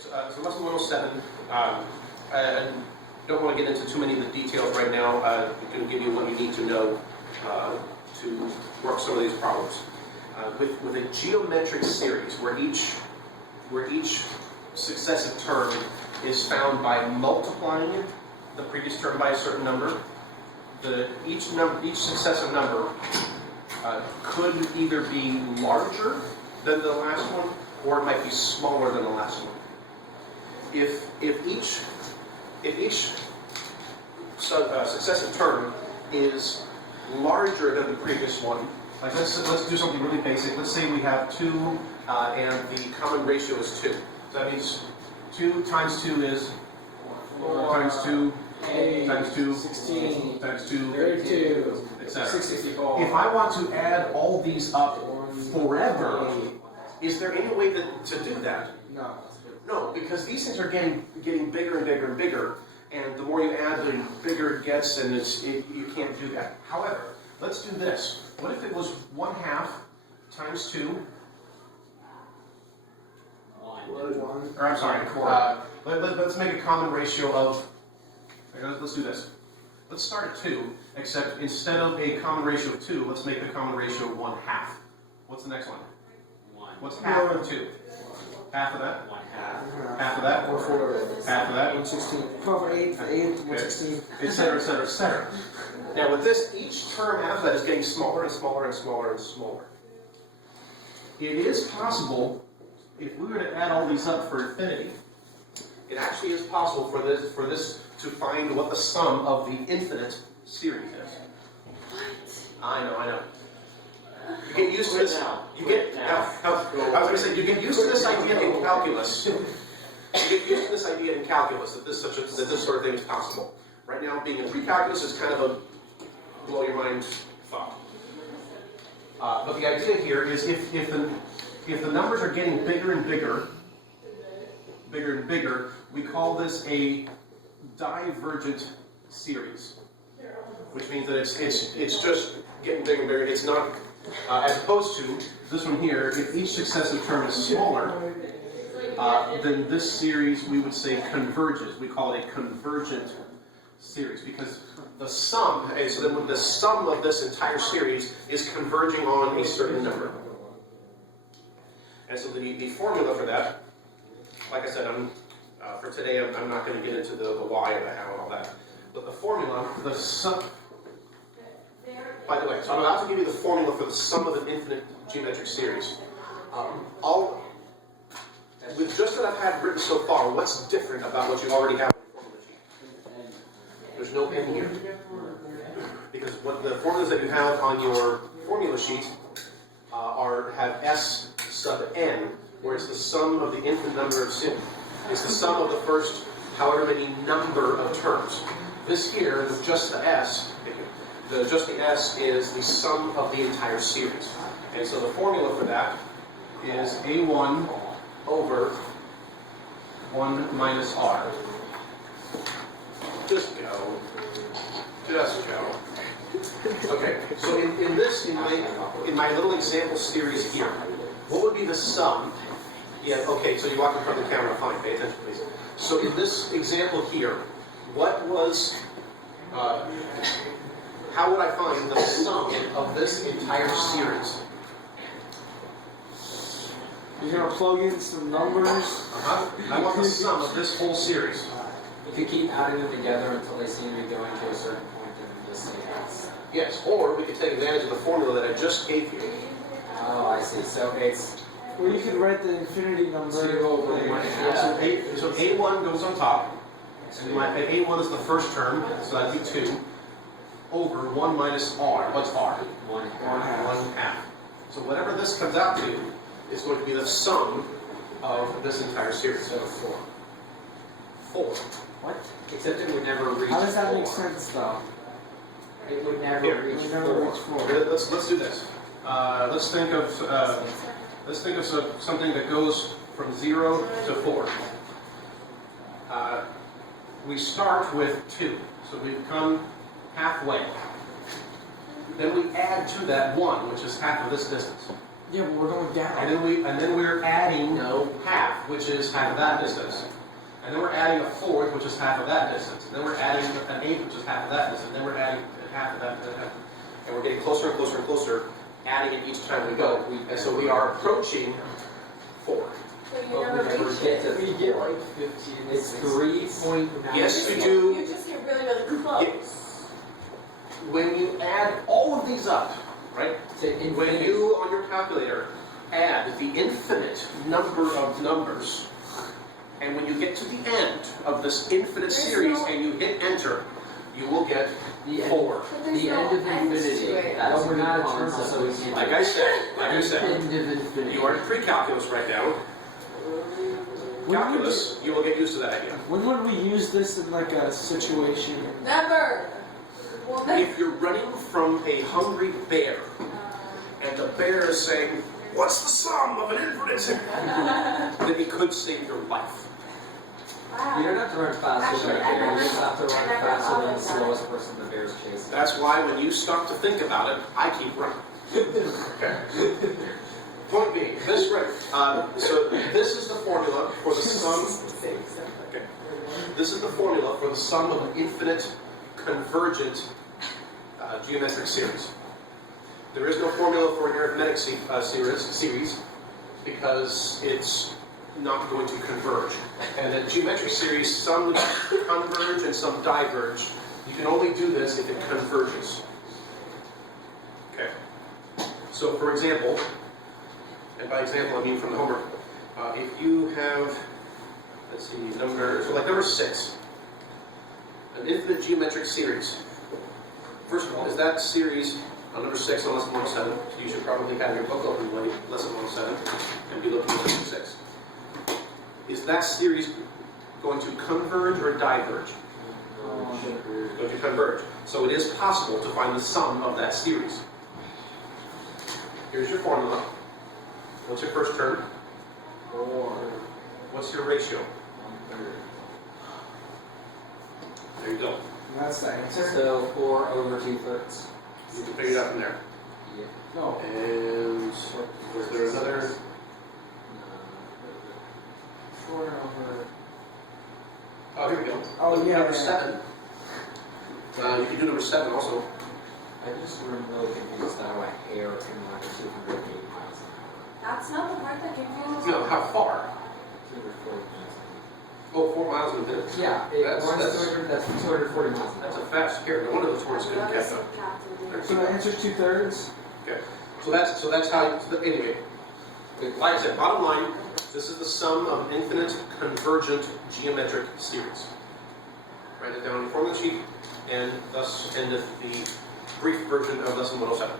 so lesson 107. I don't want to get into too many of the details right now. I'm going to give you what you need to know to work some of these problems. With a geometric series where each successive term is found by multiplying the previous term by a certain number, each successive number could either be larger than the last one, or it might be smaller than the last one. If each successive term is larger than the previous one, like let's do something really basic. Let's say we have 2 and the common ratio is 2. So that means 2 times 2 is 4 times 2 8 times 2 16 times 2 32 etc. 64. If I want to add all these up forever, is there any way to do that? No. No, because these things are getting bigger and bigger and bigger, and the more you add, the bigger it gets, and you can't do that. However, let's do this. What if it was 1/2 times 2? Or I'm sorry, let's make a common ratio of. Let's do this. Let's start at 2, except instead of a common ratio of 2, let's make the common ratio 1/2. What's the next one? 1. What's half of 2? Half of that? 1/2. Half of that? 1/4. Half of that? 1/16. 12 8 1/16. Etc., etc., etc. Now with this, each term after that is getting smaller and smaller and smaller and smaller. It is possible, if we were to add all these up for infinity, it actually is possible for this to find what the sum of the infinite series is. What? I know. You get used to this. You get. I was going to say, you get used to this idea in calculus. You get used to this idea in calculus that this sort of thing is possible. Right now, being in pre-calculus is kind of a blow your mind thought. But the idea here is if the numbers are getting bigger and bigger, we call this a divergent series, which means that it's just getting bigger and bigger. It's not as opposed to this one here. If each successive term is smaller, then this series we would say converges. We call it a convergent series because the sum. Okay, so then the sum of this entire series is converging on a certain number. And so the formula for that, like I said, for today I'm not going to get into the why and the how and all that. But the formula, the sum. By the way, so I'm about to give you the formula for the sum of the infinite geometric series. With just what I've had written so far, what's different about what you already have in the formula sheet? There's no n here. Because what the formulas that you have on your formula sheet have s sub n, where it's the sum of the infinite number of sin. It's the sum of the first however many number of terms. This here, with just the s, just the s is the sum of the entire series. And so the formula for that is a1 over 1 minus r. Just go. Okay, so in my little example series here, what would be the sum? Yeah, okay, so you walk in front of the camera, fine, pay attention please. So in this example here, what was, how would I find the sum of this entire series? You're going to plug in some numbers. I want the sum of this whole series. You could keep adding them together until they seem to be going to a certain point and then just say yes. Yes, or we could take advantage of the formula that I just gave you. Oh, I see. So it's... Well, you could write the infinity number. 0 over 1/2. So A1 goes on top. And A1 is the first term, so that'd be 2. Over 1 minus r. What's r? 1/2. So whatever this comes out to is going to be the sum of this entire series. So 4. 4. What? Except it would never reach 4. How does that make sense, though? It would never Here. reach It would 4. never reach 4. Okay, let's do this. Let's think of something that goes from 0 to 4. We start with 2, so we've come halfway. Then we add to that 1, which is half of this distance. Yeah, but we're going down. And then we're adding half. half, which is half of that distance. And then we're adding a fourth, which is half of that distance. And then we're adding an eighth, which is half of that distance. And then we're adding half of that, and we're getting closer and closer and closer, adding it each time we go. And so we are approaching 4. So you never reach it. We get like 15. It's 3.9. Yes, you do. You just get really, really close. When you add all of these up, right? When you, on your calculator, add the infinite number of numbers, and when you get to the end of this infinite series and you hit enter, you will get 4. The end of infinity. That's we're not a concept, so we can't. Like I said, End of infinity. you are in pre-calculus right now. Calculus, you will get used to that idea. When would we use this in like a situation? Never. Well, If you're running from a hungry bear, and the bear is saying, "What's the sum of an infinite?" then he could save your life. You don't have to run faster than a Actually, bear. You just have to run I never faster than the thought of that. slowest person the bear's chasing. That's why when you stop to think about it, I keep running. Okay. Point being, this is great. So this is the formula for the sum. Okay. This is the formula for the sum of an infinite convergent geometric series. There is no formula for an arithmetic series because it's not going to converge. And a geometric series, some converge and some diverge. You can only do this if it converges. Okay. So for example, and by example I mean from the homework, if you have, let's see, number 6, an infinite geometric series. First of all, is that series on number 6 on lesson 107? So you should probably have your book open when lesson 107 and be looking at lesson 6. Is that series going to converge or diverge? Going to converge. So it is possible to find the sum of that series. Here's your formula. What's your first term? 4. What's your ratio? 1/3. There you go. That's the answer. So 4 over 2/3. You can figure it out from there. Yeah. No. And was there another? 4 over. Oh, here we go. Oh, yeah. Number 7. You can do number 7 also. I just really confused how a hair can run 208 miles an hour. that's not the part that confuses No, how far? 240 miles an Oh, 4 miles in a minute. hour. Yeah, it That's- runs that's- 200, that's 240 miles an That's hour. a fast hair. No wonder the tourists couldn't catch up. So the answer's 2/3. Okay. So that's how. Anyway, like I said, bottom line, this is the sum of infinite convergent geometric series. Write it down on the formula sheet, and thus endeth the brief version of lesson 107.